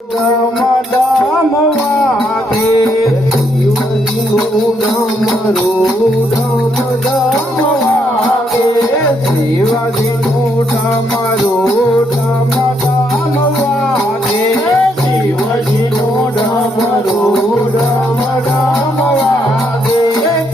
ડમ ડમ વાગે શિવજીનું ડમરું ડમ ડમ વાગે શિવજીનું ડમરું ડમ ડમ વાગે શિવજીનું ડમરું ડમ ડમ વાગે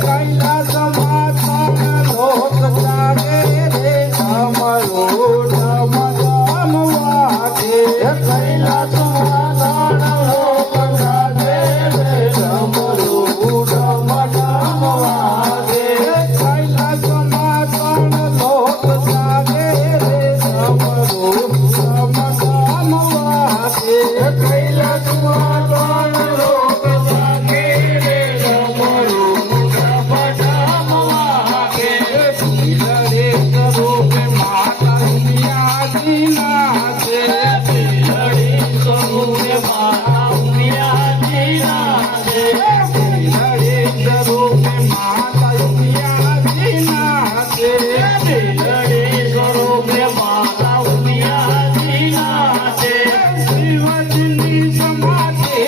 કૈલાસમાં ત્રણ લોક જાગે રે ડમરું ડમ ડમ વાગે કૈલાસમાં ત્રણ લોક જાગે રે ડમરું ડમ ડમ વાગે કૈલાસમાં ત્રણ લોક જાગે રે ડમરું ડમ ડમ વાગે કૈલાસમાં ત્રણ લોક જાગે રે ડમરું ડમ ડમ વાગે શીલરે સ્વરૂપે માતા ઉમિયાજી નાચે શીલરે સ્વરૂપે માતા ઉમિયાજી નાચે શીલરે સ્વરૂપે માતા ઉમિયાજી નાચે શીલરે સ્વરૂપે માતા ઉમિયાજી નાચે શિવજીની સમાધિ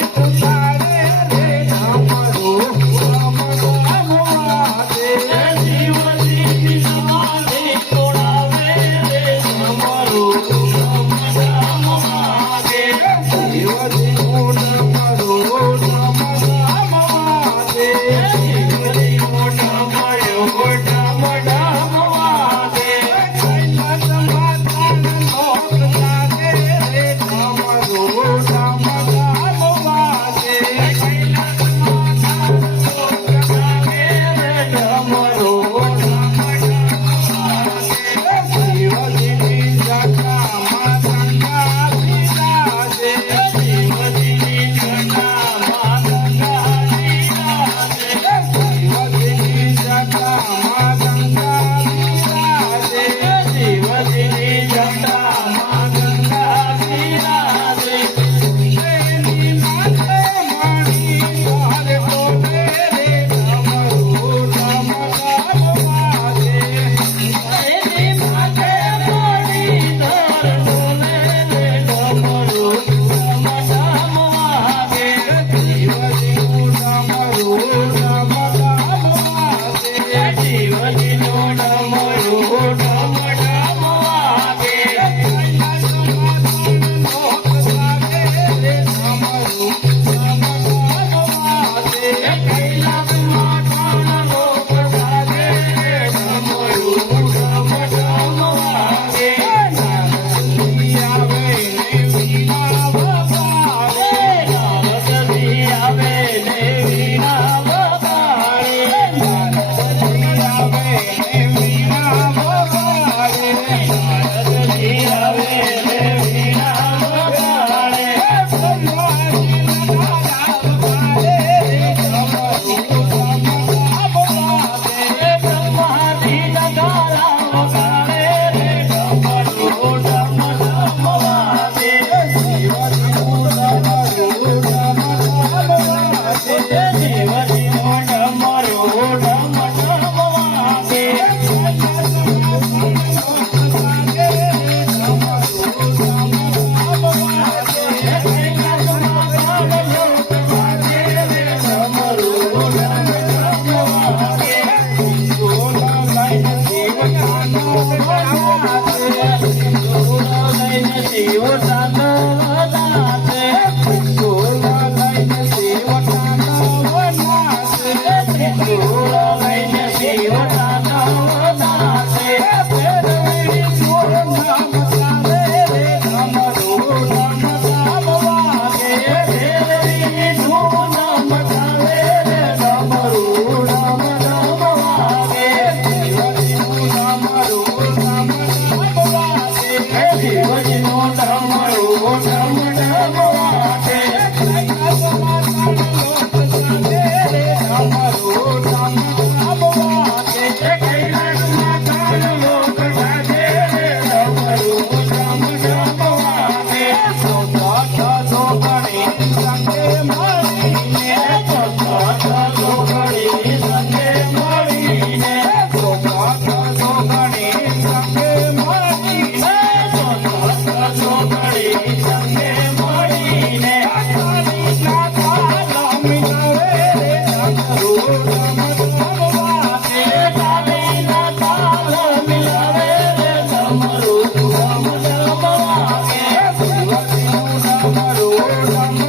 ઢમ